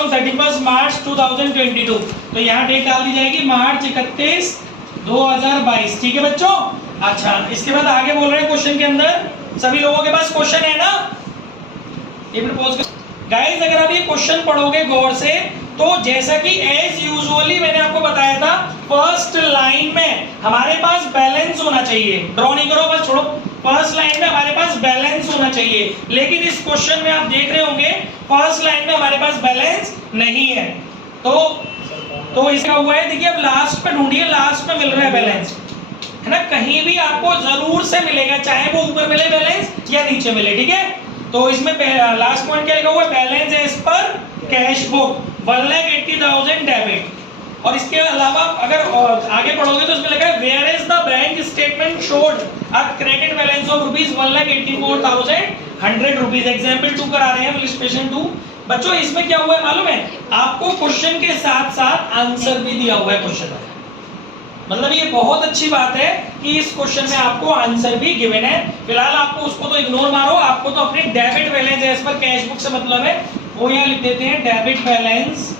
On 31 मार्च 2022। तो यहाँ date डाल दी जाएगी मार्च 31 2022। ठीक है बच्चों। अच्छा, इसके बाद आगे बोल रहे हैं क्वेश्चन के अंदर, सभी लोगों के पास क्वेश्चन है ना? ये प्रपोज कर गाइस, अगर आप ये क्वेश्चन पढ़ोगे गौर से तो जैसा कि एज यूजुअली मैंने आपको बताया था, फर्स्ट लाइन में हमारे पास बैलेंस होना चाहिए। ड्रॉ नहीं करो, बस छोड़ो। फर्स्ट लाइन में हमारे पास बैलेंस होना चाहिए, लेकिन इस क्वेश्चन में आप देख रहे होंगे फर्स्ट लाइन में हमारे पास बैलेंस नहीं है। तो इसका हुआ है, देखिए अब लास्ट पे ढूंढिए, लास्ट में मिल रहा है बैलेंस, है ना? कहीं भी आपको जरूर से मिलेगा, चाहे वो ऊपर मिले बैलेंस या नीचे मिले। ठीक है, तो इसमें लास्ट पॉइंट क्या लिखा हुआ है? Balance as per cash book 1,80,000 debit. और इसके अलावा अगर आगे पढ़ोगे तो इसमें लिखा है where is the bank statement showed a credit balance of ₹1,84,100। Example 2 करा रहे हैं, इलस्ट्रेशन 2। बच्चों इसमें क्या हुआ है मालूम है आपको? क्वेश्चन के साथ साथ आंसर भी दिया हुआ है क्वेश्चन में। मतलब ये बहुत अच्छी बात है कि इस क्वेश्चन में आपको आंसर भी गिवन है। फिलहाल आपको उसको तो इग्नोर मारो, आपको तो अपने debit balance as per cash book से मतलब है, वो यहाँ लिख देते हैं debit balance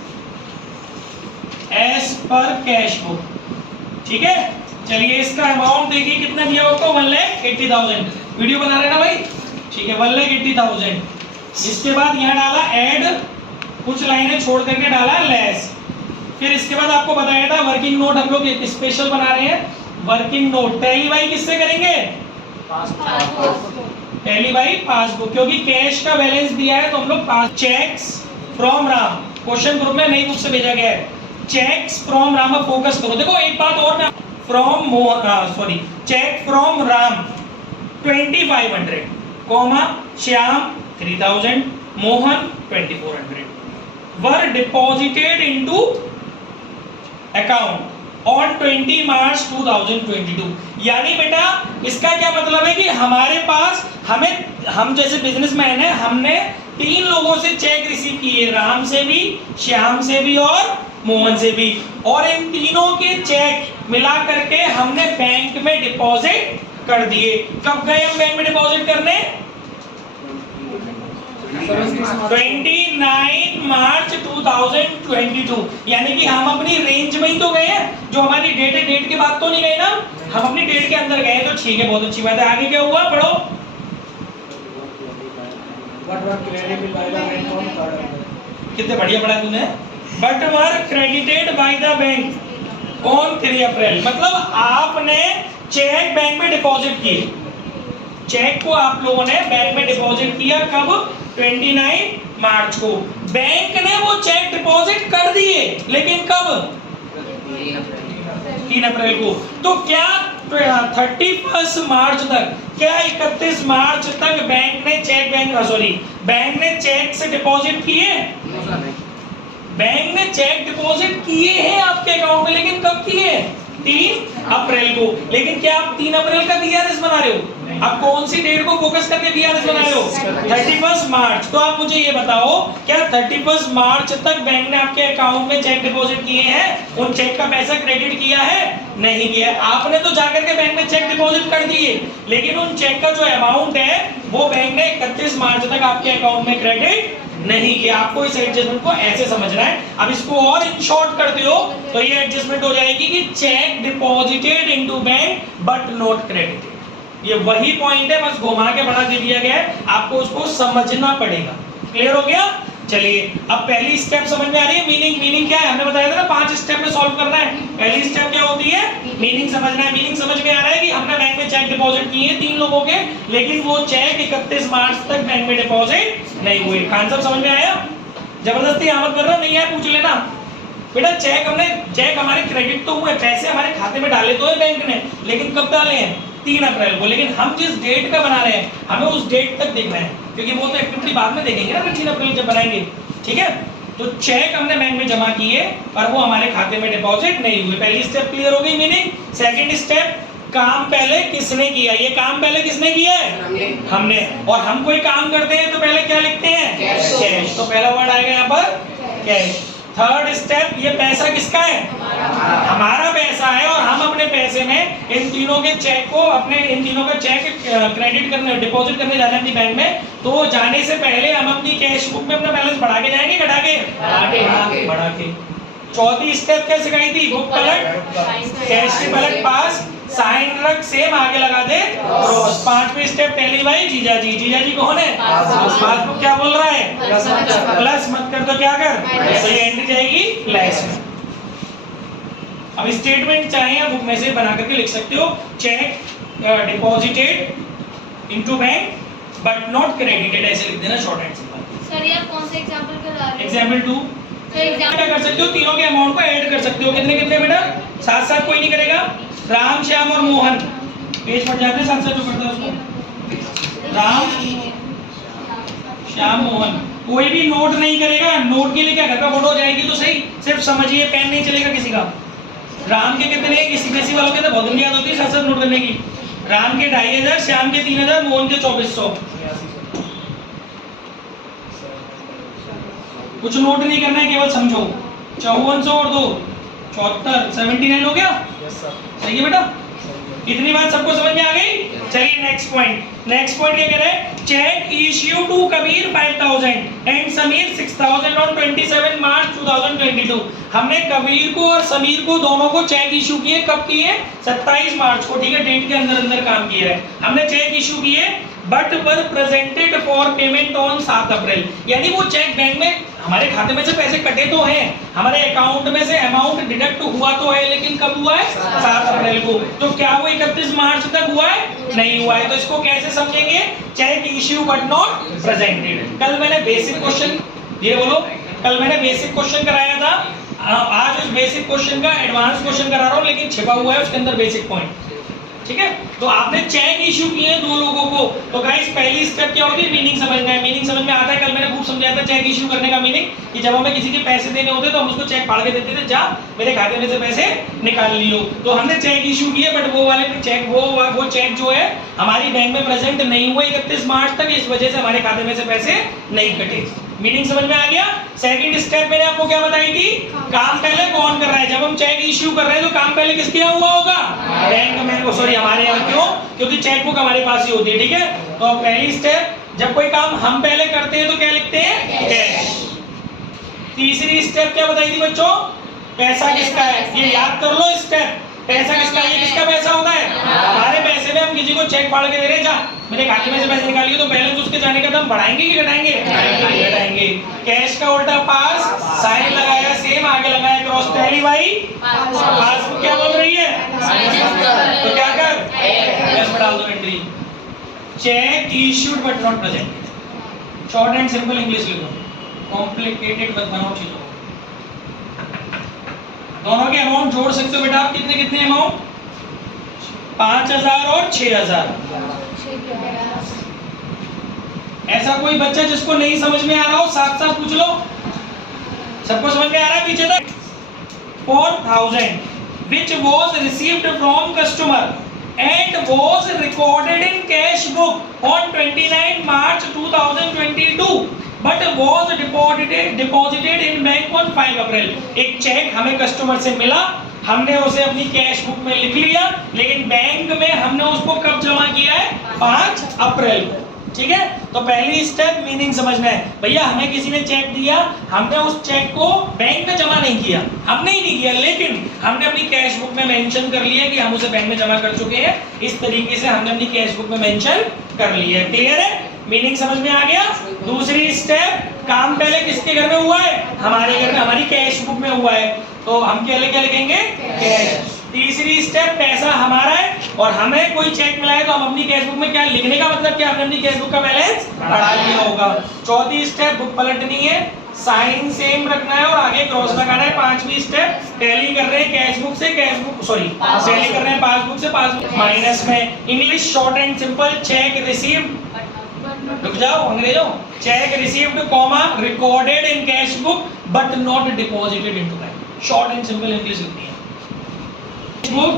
as per cash book. ठीक है, चलिए इसका अमाउंट देखिए कितना दिया होगा? 1,80,000। वीडियो बना रहे ना भाई? ठीक है, 1,80,000। इसके बाद यहाँ डाला ऐड, कुछ लाइनें छोड़ करके डाला लेस। फिर इसके बाद आपको बताया था वर्किंग नोट हम लोग एक स्पेशल बना रहे हैं। वर्किंग नोट पहली बाई किससे करेंगे? पहली बाई पासबुक, क्योंकि कैश का बैलेंस दिया है तो हम लोग cheques from Ram, question group में नई बुक से भेजा गया है। चेक्स फ्रॉम राम, फोकस करो। देखो एक बात और मैं cheque from Ram 2,500, comma Shyam 3,000, Mohan 2,400 were deposited into account on 20 March 2022। यानी बेटा इसका क्या मतलब है कि हमारे पास हम जैसे बिजनेसमैन है, हमने 3 लोगों से चेक रिसीव किए, राम से भी, श्याम से भी और मोहन से भी, और इन तीनों के चेक मिला करके हमने बैंक में डिपॉजिट कर दिए। कब गए हम बैंक में डिपॉजिट करने? 29 मार्च 2022। यानी कि हम अपनी रेंज में ही तो गए हैं, जो हमारी डेट है, डेट के बाद तो नहीं गए ना, हम अपनी डेट के अंदर गए। तो ठीक है, बहुत अच्छी बात है। आगे क्या हुआ पढ़ो। कितने बढ़िया पढ़ा तूने। But were credited by the bank on 3 अप्रैल। मतलब आपने चेक बैंक में डिपॉजिट किए, चेक को आप लोगों ने बैंक में डिपॉजिट किया कब? 29 मार्च को। बैंक ने वो चेक डिपॉजिट कर दिए, लेकिन कब? 3 अप्रैल को। तो क्या 31 मार्च तक, क्या 31 मार्च तक बैंक ने चेक से डिपॉजिट किए? बैंक ने चेक डिपॉजिट किए हैं आपके अकाउंट में, लेकिन कब किए? 3 अप्रैल को। लेकिन क्या आप 3 अप्रैल का वीआरएस बना रहे हो? आप कौन सी डेट को फोकस करके वीआरएस बना रहे हो? 31 मार्च। तो आप मुझे ये बताओ, क्या 31 मार्च तक बैंक ने आपके अकाउंट में चेक डिपॉजिट किए हैं? उन चेक का पैसा क्रेडिट किया है? नहीं किया। आपने तो जाकर के बैंक में चेक डिपॉजिट कर दिए, लेकिन उन चेक का जो अमाउंट है वो बैंक ने 31 मार्च तक आपके अकाउंट में क्रेडिट नहीं किया। आपको इस एडजस्टमेंट को ऐसे समझना है। अब इसको और इन शॉर्ट करते हो तो ये एडजस्टमेंट हो जाएगी कि check deposited into bank but not credited. ये वही पॉइंट है, बस घुमा के बढ़ा दे दिया गया है, आपको उसको समझना पड़ेगा। क्लियर हो गया? चलिए अब पहली स्टेप समझ में आ रही है। मीनिंग क्या है? हमने बताया था ना 5 स्टेप में सॉल्व करना है। पहली स्टेप क्या होती है? मीनिंग समझना है। मीनिंग समझ में आ रहा है कि हमने बैंक में चेक डिपॉजिट किए 3 लोगों के, लेकिन वो चेक 31 मार्च तक बैंक में डिपॉजिट नहीं हुए। कॉन्सेप्ट समझ में आया? जबरदस्ती आमद कर रहा, नहीं आया पूछ लेना बेटा। चेक हमारे क्रेडिट तो हुए, पैसे हमारे खाते में डाले तो है बैंक ने, लेकिन कब डाले हैं? 3 अप्रैल को। लेकिन हम जिस डेट का बना रहे हैं हमें उस डेट तक देखना है, क्योंकि वो तो एक्टिविटी बाद में देखेंगे ना, 3 अप्रैल जब बनाएंगे। ठीक है, तो चेक हमने बैंक में जमा किए पर वो हमारे खाते में डिपॉजिट नहीं हुए। पहली स्टेप क्लियर हो गई। मीनिंग सेकंड स्टेप, काम पहले किसने किया? ये काम पहले किसने किया है? हमने। और हम कोई काम करते हैं तो पहले क्या लिखते हैं? कैश। तो पहला वर्ड आएगा यहाँ पर कैश। थर्ड स्टेप, ये पैसा किसका है? हमारा पैसा है, और हम अपने पैसे में इन तीनों के चेक को इन तीनों का चेक क्रेडिट करने, डिपॉजिट करने जाना है अपनी बैंक में। तो जाने से पहले हम अपनी कैश बुक में अपना बैलेंस बढ़ा के जाएंगे, घटा के? चौथी स्टेप क्या सिखाई थी? बुक पलट, कैश की पलट पास, साइन रख सेम, आगे लगा दे क्रॉस। पांचवी स्टेप टैली भाई जीजाजी। जीजाजी कौन है? पासबुक क्या बोल रहा है? प्लस मत कर तो क्या कर, तो ये एंट्री जाएगी लेस में। अब स्टेटमेंट चाहे आप बुक में से बना करके लिख सकते हो, check deposited into bank but not credited, ऐसे लिख देना शॉर्ट एंड सिंपल। सर ये आप कौन से एग्जांपल करा रहे हो? एग्जांपल 2 क्या कर सकते हो, तीनों के अमाउंट को ऐड कर सकते हो। कितने कितने बेटा? साथ साथ कोई नहीं करेगा। राम, श्याम और मोहन, पेज पढ़ जाते हैं साथ साथ, जो पढ़ता है उसको। राम, श्याम, मोहन, कोई भी नोट नहीं करेगा। नोट के लिए क्या घर का फोटो जाएगी तो सही, सिर्फ समझिए, पेन नहीं चलेगा किसी का। राम के कितने, सीबीएसई वालों के तो बहुत याद होती है साथ साथ नोट करने की। राम के 2500, श्याम के 3000, मोहन के 2400। कुछ नोट नहीं करना है, केवल समझो। 5400 और 2 74, 79 हो गया। सही है बेटा, इतनी बात सबको समझ में आ गई। चलिए नेक्स्ट पॉइंट। नेक्स्ट पॉइंट क्या कह रहे हैं? Cheque issue to Kabir 5000 and Sameer 6000 on 27 March 2022। हमने कबीर को और समीर को दोनों को चेक इश्यू किए। कब किए? 27 मार्च को, ठीक है, डेट के अंदर अंदर काम किया है हमने। चेक इश्यू किए but were presented for payment on 7 अप्रैल। यानी वो चेक बैंक में, हमारे खाते में से पैसे कटे तो हैं, हमारे अकाउंट में से अमाउंट डिडक्ट हुआ तो है, लेकिन कब हुआ है? 7 अप्रैल को। तो क्या वो 31 मार्च तक हुआ है? नहीं हुआ है। तो इसको कैसे समझेंगे? Cheque issue but not presented. कल मैंने बेसिक क्वेश्चन, ये बोलो, कल मैंने बेसिक क्वेश्चन कराया था, आज उस बेसिक क्वेश्चन का एडवांस क्वेश्चन करा रहा हूं, लेकिन छिपा हुआ है उसके अंदर बेसिक पॉइंट। ठीक है, तो आपने चेक इश्यू किए दो लोगों को। तो गाइस पहली स्टेप क्या होती है? मीनिंग समझना है। मीनिंग समझ में आता है? कल मैंने खूब समझाया था चेक इश्यू करने का मीनिंग, कि जब हमें किसी के पैसे देने होते तो हम उसको चेक फाड़ के देते थे, जा मेरे खाते में से पैसे निकाल लियो। तो हमने चेक इश्यू किए, बट वो वाले चेक, वो चेक जो है हमारी बैंक में प्रेजेंट नहीं हुए 31 मार्च तक, इस वजह से हमारे खाते में से पैसे नहीं कटे। मीनिंग समझ में आ गया? सेकंड स्टेप मैंने आपको क्या बताई थी? काम पहले कौन कर रहा है? जब हम चेक इश्यू कर रहे हैं तो काम पहले किसके यहाँ हुआ होगा? बैंक में, सॉरी हमारे यहाँ। क्यों? क्योंकि चेक बुक हमारे पास ही होती है। ठीक है, तो पहली स्टेप, जब कोई काम हम पहले करते हैं तो क्या लिखते हैं? कैश। तीसरी स्टेप क्या बताई थी बच्चों? पैसा किसका है? ये याद कर लो स्टेप। पैसा किसका है? ये किसका पैसा होता है? हमारे पैसे में हम किसी को चेक फाड़ के दे रहे हैं, जा मेरे खाते में से पैसे निकालिए, तो बैलेंस उसके जाने का दाम बढ़ाएंगे कि घटाएंगे? घटाएंगे। कैश का उल्टा पास, साइन लगाया सेम, आगे लगाया क्रॉस। टैली भाई पासबुक क्या बोल रही है? तो क्या कर, प्लस में डाल दो entry. Check issued but not presented. Short and simple English लिखो, कॉम्प्लिकेटेड मत बनाओ चीजों। दोनों के अमाउंट जोड़ सकते हो बेटा आप। कितने कितने अमाउंट? 5000 और 6000। ऐसा कोई बच्चा जिसको नहीं समझ में आ रहा हो साथ साथ पूछ लो। सबको समझ में आ रहा है पीछे तक? 4000 which was received from customer and was recorded in cash book on 29 March 2022 but was deposited in bank on 5 April। एक चेक हमें कस्टमर से मिला, हमने उसे अपनी कैश बुक में लिख लिया, लेकिन बैंक में हमने उसको कब जमा किया है? 5 अप्रैल को। ठीक है, तो पहली स्टेप मीनिंग समझना है। भैया हमें किसी ने चेक दिया, हमने उस चेक को बैंक में जमा नहीं किया, हमने ही नहीं किया, लेकिन हमने अपनी कैश बुक में मेंशन कर लिया कि हम उसे बैंक में जमा कर चुके हैं। इस तरीके से हमने अपनी कैश बुक में मेंशन कर लिया है। क्लियर है? मीनिंग समझ में आ गया? दूसरी स्टेप, काम पहले किसके घर में हुआ है? हमारे घर में, हमारी कैश बुक में हुआ है, तो हम क्या लिखेंगे? कैश। तीसरी स्टेप, पैसा हमारा है और हमें कोई चेक मिला है तो हम अपनी कैश बुक में क्या लिखने का मतलब क्या? हमने अपनी कैश बुक का बैलेंस बढ़ा लिया होगा। चौथी स्टेप, बुक पलटनी है, साइन सेम रखना है और आगे क्रॉस लगाना है। पांचवी स्टेप, टैली कर रहे हैं कैश बुक से कैश बुक, सॉरी टैली कर रहे हैं पासबुक से पासबुक माइनस में। English short and simple, check received, रुक जाओ अंग्रेजों, check received comma recorded in cash book but not deposited into bank. Short and simple English लिखनी है, book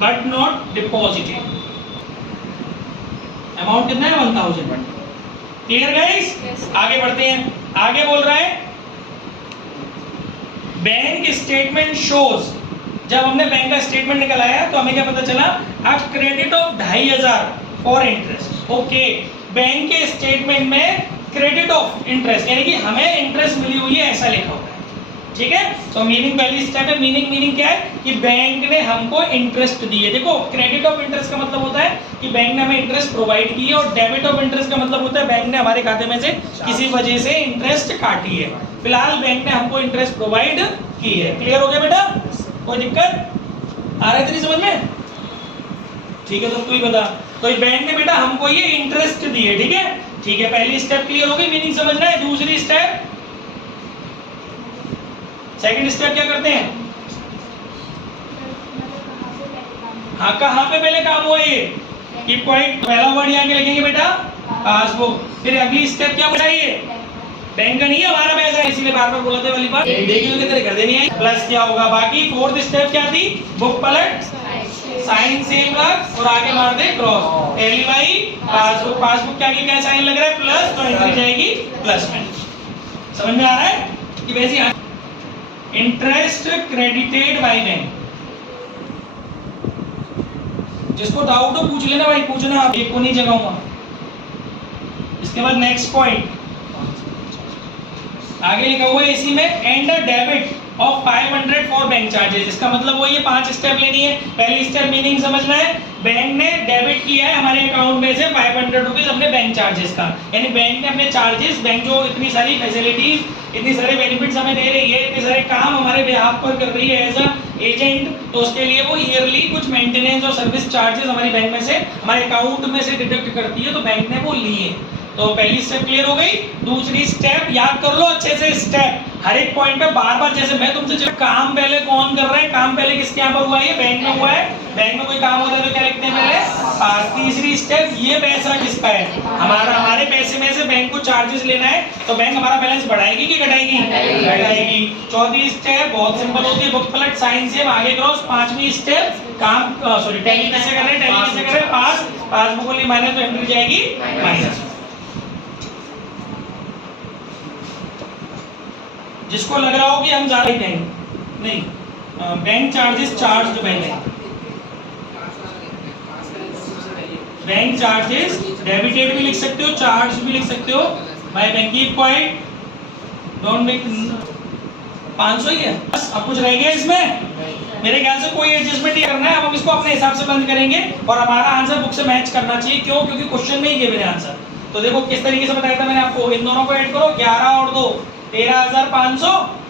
but not deposited. Amount कितना है? 1000। Clear guys? आगे बढ़ते हैं। आगे बोल रहा है बैंक स्टेटमेंट शोज। जब हमने बैंक का स्टेटमेंट निकलाया तो हमें क्या पता चला? अब credit of 2500 for interest. Okay, bank के स्टेटमेंट में क्रेडिट ऑफ इंटरेस्ट यानी कि हमें इंटरेस्ट मिली हुई है ऐसा लिखा हुआ है। ठीक है। तो मीनिंग पहली स्टेप है। मीनिंग क्या है कि बैंक ने हमको इंटरेस्ट दी है। देखो क्रेडिट ऑफ इंटरेस्ट का मतलब होता है कि बैंक ने हमें इंटरेस्ट प्रोवाइड की है, और डेबिट ऑफ इंटरेस्ट का मतलब होता है बैंक ने हमारे खाते में से किसी वजह से इंटरेस्ट काटी है। फिलहाल बैंक ने हमको इंटरेस्ट प्रोवाइड की है। क्लियर हो गया बेटा? कोई दिक्कत आ रहा है तेरी समझ में? ठीक है, तो तू ही बता। तो बैंक ने बेटा हमको ये इंटरेस्ट दी है, ठीक है। ठीक है, पहली स्टेप क्लियर हो गई, मीनिंग समझना है। दूसरी स्टेप, सेकंड स्टेप क्या करते हैं? हाँ, कहाँ पे पहले काम हुआ ये? कि पॉइंट पहला वर्ड यहाँ के लिखेंगे बेटा पासबुक। फिर अगली स्टेप क्या बताइए? बैंक का नहीं है, हमारा पैसा है, इसीलिए बार बार बोला था वाली बात देखी होगी तेरे कर देनी है। प्लस क्या होगा? बाकी फोर्थ स्टेप क्या थी? बुक पलट, साइन सेम रख और आगे मार दे क्रॉस। पहली बाई पासबुक, पासबुक के आगे क्या साइन लग रहा है? प्लस, तो एंट्री जाएगी प्लस में। समझ में आ रहा है कि वैसे इंटरेस्ट क्रेडिटेड बाय बैंक। जिसको डाउट हो पूछ लेना भाई, पूछना, आप एक को नहीं जगाऊंगा। इसके बाद नेक्स्ट पॉइंट आगे लिखा हुआ है इसी में, and a debit of 500 for bank charges. इसका मतलब वो ये 5 स्टेप लेनी है। पहली स्टेप मीनिंग समझना है, बैंक ने डेबिट किया है हमारे अकाउंट में से 500 रुपीज अपने बैंक चार्जेस का, यानी बैंक ने अपने चार्जेस, बैंक जो इतनी सारी फैसिलिटीज, इतनी सारे बेनिफिट्स हमें दे रही है, इतने सारे काम हमारे बिहाफ पर कर रही है एज अ एजेंट, तो उसके लिए वो ईयरली कुछ मेंटेनेंस और सर्विस चार्जेस हमारी बैंक में से, हमारे अकाउंट में से डिडक्ट करती है, तो बैंक ने वो लिए। तो पहली स्टेप क्लियर हो गई। दूसरी स्टेप याद कर लो अच्छे से, स्टेप हर एक पॉइंट पे बार बार, जैसे मैं तुमसे काम पहले कौन कर रहा है, काम पहले किसके यहाँ पर हुआ है? बैंक में हुआ है। बैंक में कोई काम होता है तो क्या लिखते हैं पहले? पास। तीसरी स्टेप, ये पैसा किसका है? हमारा। हमारे पैसे में से बैंक को चार्जेस लेना है, तो बैंक हमारा बैलेंस बढ़ाएगी कि घटाएगी? घटाएगी। चौथी स्टेप बहुत सिंपल होती है, बुक पलट, साइन सेम, आगे क्रॉस। पांचवी स्टेप काम, सॉरी टैली कैसे कर रहे हैं? टैली कैसे कर रहे हैं? पास, पासबुक वाली माइनस, तो एंट्री जाएगी माइनस। जिसको लग रहा हो कि हम ज्यादा ही देंगे, नहीं, बैंक चार्जेस चार्ज जो बैंक है, बैंक चार्जेस डेबिटेड भी लिख सकते हो, चार्ज भी लिख सकते हो बाय बैंक। की पॉइंट डोंट मेक 500 ही है बस। अब कुछ रह गया इसमें? मेरे ख्याल से कोई एडजस्टमेंट नहीं करना है। अब हम इसको अपने हिसाब से बंद करेंगे और हमारा आंसर बुक से मैच करना चाहिए। क्यों? क्योंकि क्वेश्चन में ही गिवन है आंसर। तो देखो किस तरीके से बताया था मैंने आपको, इन दोनों को ऐड करो, 11 और 2 13,500।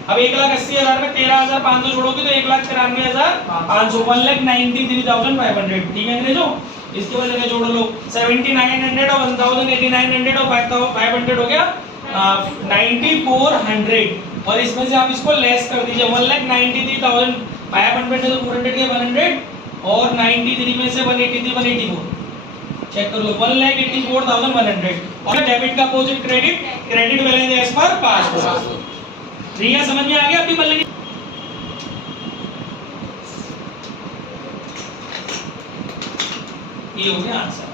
अब 1,80,000 में 13,500 जोड़ोगे तो 1,93,500, 1,93,500। ठीक है अंग्रेजों? इसके बाद जगह जोड़ लो 7,900 और 1,089 और 500 हो गया 9,400, और इसमें से आप इसको लेस कर दीजिए। 1,93,500 तो 400 के 100 और 93 में से 183 184 चेक कर लो, 1,84,100। और डेबिट का opposite credit, credit balance as per passbook. ठीक है, समझ में आ गया? अभी बल्ले ये हो गया आंसर।